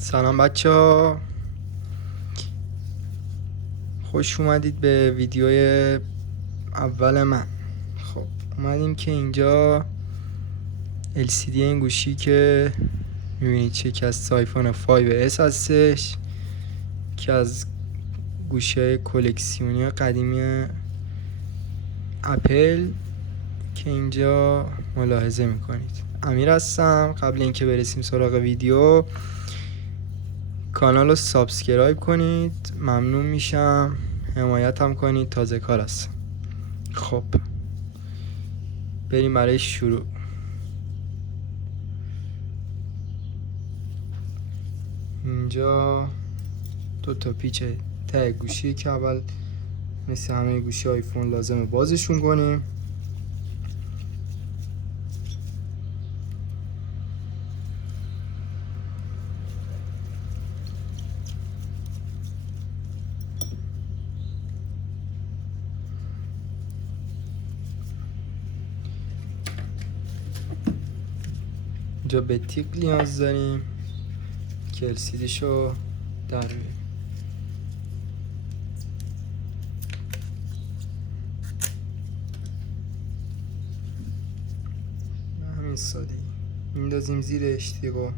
سلام بچه ها، خوش اومدید به ویدیوی اول من. خب اومدیم که اینجا LCD این گوشی که میبینید که از آیفون 5S هستش، که از گوشی های کلکسیونی قدیمی اپل که اینجا ملاحظه میکنید. امیر هستم. قبل اینکه برسیم سراغ ویدیو، کانال رو سابسکرایب کنید، ممنون میشم. حمایت هم کنید، تازه کار هستم. خب بریم برای شروع. اینجا دو تا پیچ ته گوشی که اول مثل همه گوشی آیفون لازمه بازشون کنیم. اینجا به تیغ نیاز داریم که LCD شو در بیاریم. همین سادگی میندازیم زیرش تیغو،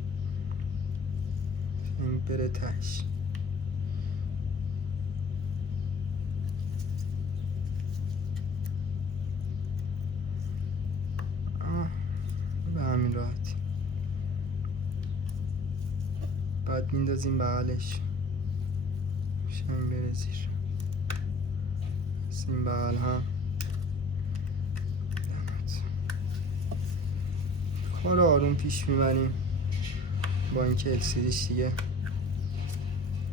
این بره تهش. به همین راحتی. بعد میندازیم بغلش، این بره زیر. این بغل هم کار آروم پیش میبریم، با اینکه LCDش دیگه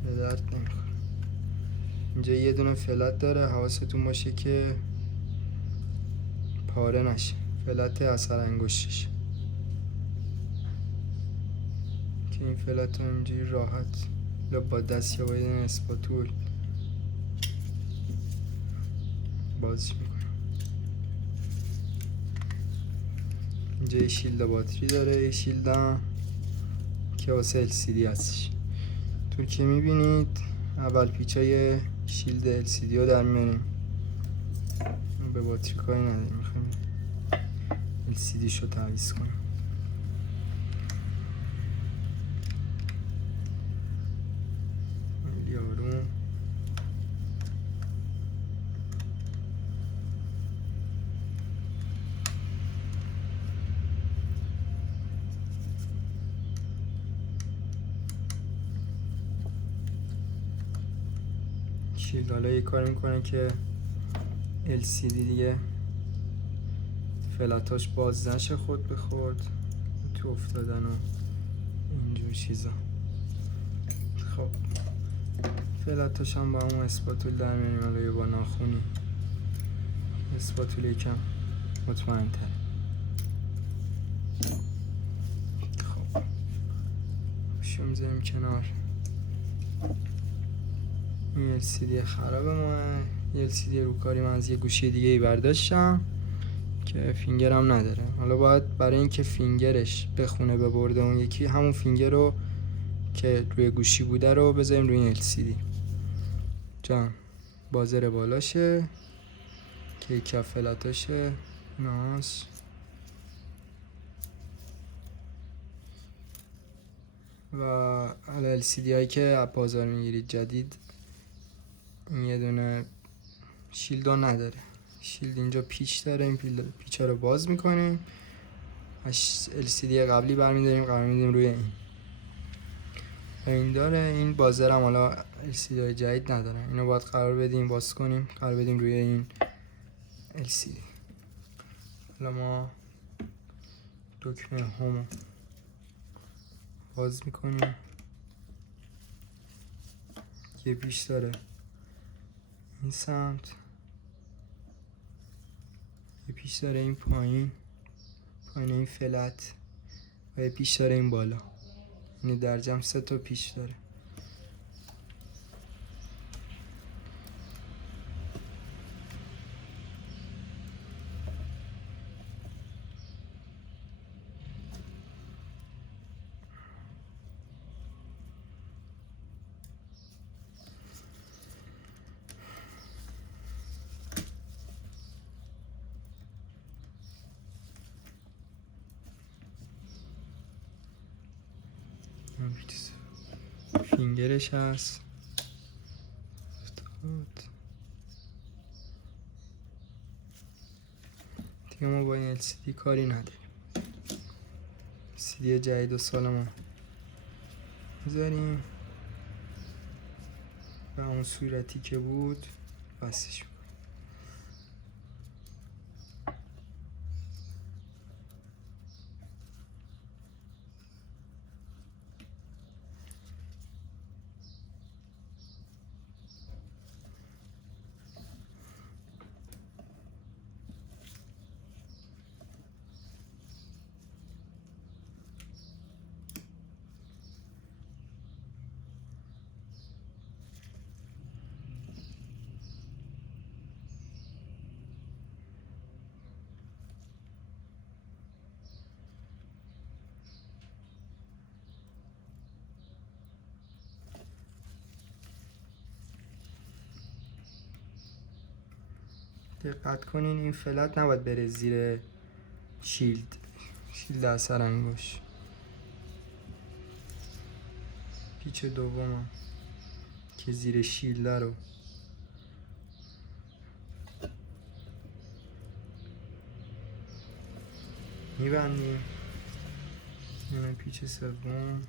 به درد نمیخوره. اینجا یه دونه فلت داره، حواستون باشه که پاره نشه. فلت اثر انگشتش که این فلت رو اینجوری راحت یا با دست یا با یه اسپاتول بازش میکنم. اینجا یه شیلد باتری داره، یه شیلد هم که واسه LCD هستش. تو که میبینید اول پیچای شیلد LCD رو در میاریم. به باتری کاری نداریم، میخوایم LCD شو تعویض کنیم. آروم شیلد حالا یه کار میکنه که LCD دیگه فلتاش باز نشه خود به خود تو افتادن و اینجور چیزا. خب فلتاش هم با همون اسپاتول در میاریم. حالا با ناخونی اسپاتول یکم مطمئن تر. خب گوشی میذاریم کنار. این LCD خراب ماه. یه LCD روکاری من از یه گوشی دیگه ای برداشتم که فینگر هم نداره. حالا باید برای اینکه فینگرش بخونه به برد اون یکی، همون فینگر رو که روی گوشی بوده رو بذاریم روی این LCD. جان بازر بالاشه که یک کف فلتاشه ناس. و حالا LCD هایی که از بازار میگیرید جدید، این یه دونه شیلد رو نداره. شیلد اینجا پیچ داره، این پیچ ها رو باز میکنیم، LCD قبلی برمیداریم قرار میدیم روی این داره. این بازر هم حالا LCD های جدید نداره، اینو باید قرار بدیم باز کنیم، قرار بدیم روی این LCD. حالا ما دکمه هومو باز میکنیم. یه پیچ داره این سمت، یه پیچ داره این پایین این فلت، و یه پیچ داره این بالا. یعنی در جمع 3 تا پیچ داره. فینگرش هست دیگه. ما با این LCD کاری نداریم. LCD جدید و سالمون میذاریم و اون صورتی که بود بسش میکنیم. دقت کنین این فلت نباید بره زیر شیلد اثر انگشت. پیچ دومم که زیر شیلد رو میبندیم. این پیچ سوم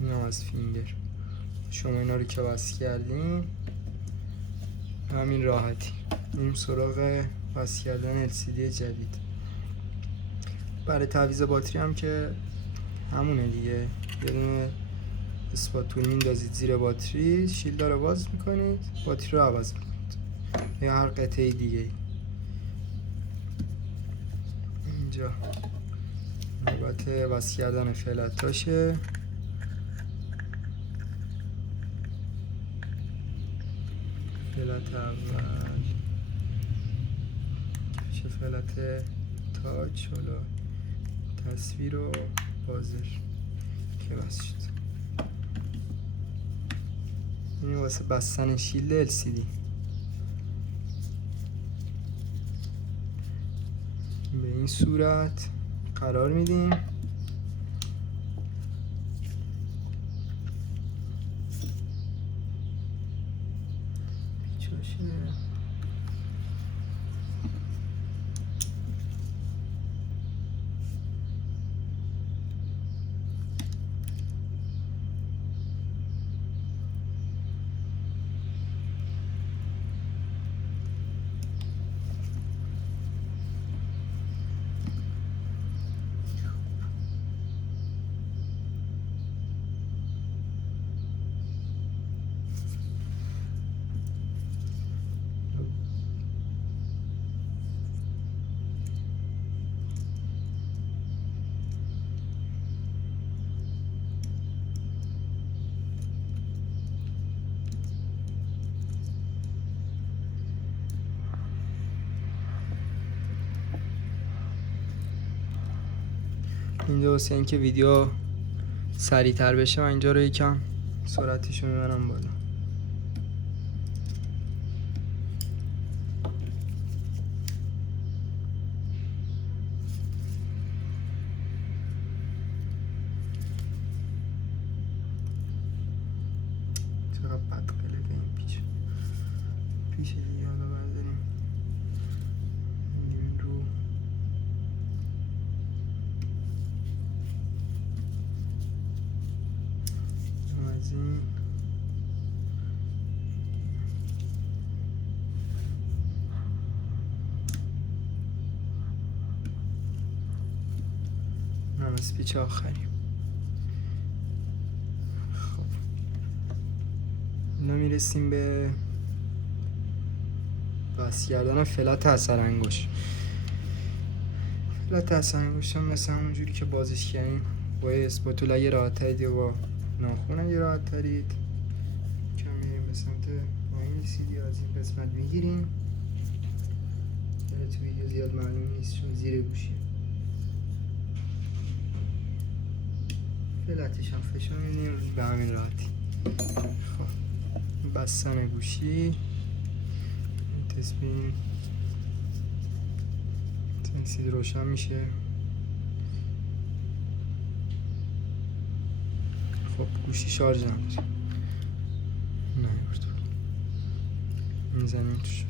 این هم از فینگر. شما اینا رو که وصل کردین همین راحتی این سراغ وصل کردن LCD جدید. برای تعویض باتری هم که همونه دیگه، یه دونه اسپاتول میندازید زیر باتری، شیلد رو باز میکنید، باتری رو عوض میکنید یا هر قطعه دیگه. اینجا نوبت وصل کردن فلتاشه. فلت اول چه فلت تاچ، حالا تصویر و بازر که بس شد. این واسه بستن شیلد LCD. به این صورت قرار میدیم. این واسه اینکه ویدیو سریعتر بشه من اینجا رو یکم سرعتشو میبرم بالا. چقدر بد قلقه این پیچ دیگه. حالا برداریم این رو از این هم از پیچ آخری. خب اینا میرسیم به بس کردن فلت اثر انگشت. فلت اثر انگشت هم مثل همونجوری که بازش کردیم با اسپاتولا یه راحت ترید یا با ناخون یه راحت ترید. کمی پایین LCD از این قسمت میگیریم. تو ویدیو زیاد معلوم نیست چون زیر گوشیه. فلتش هم فشار میدیم به همین راحتی. خب بستن گوشی تسبیح LCD روشن میشه. خب گوشی شارژ نداره، نیورد میزنیم توش،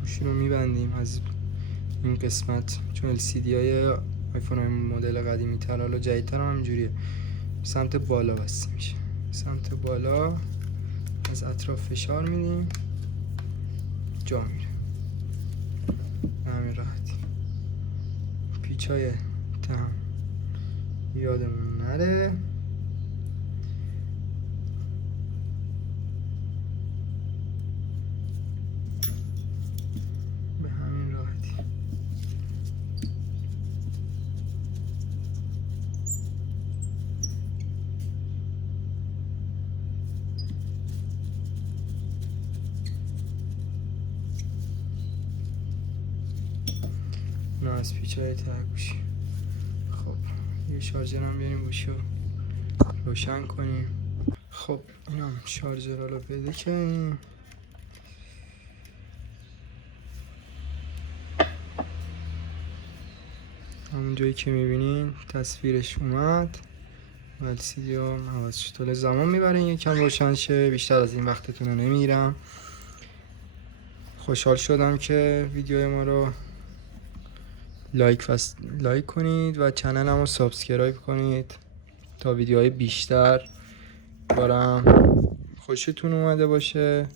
گوشی رو میبندیم از این قسمت، چون LCD های آیفون های مدل قدیمی تر حالا جدیدتر هم اینجوریه، سمت بالا بسته میشه. سمت بالا از اطراف فشار میدیم جا میره به همین راحتی. پیچای تهم یادمون نره. به همین راحتی. نه از پیچای ته گوشی. خب یه شارژر هم بیاریم گوشی رو روشن کنیم. خب این هم شارژر رو پیدا کنیم. همون جایی که میبینین تصویرش اومد و LCD هم عوض شد. طول زمان میبره یکم روشن شه، بیشتر از این وقتتون رو نمیگیرم. خوشحال شدم که ویدیو ما رو لایک کنید و چنل رو سابسکرایب کنید تا ویدیوهای بیشتر بارم خوشتون اومده باشه.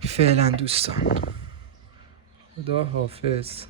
فعلا دوستان، خدا حافظ.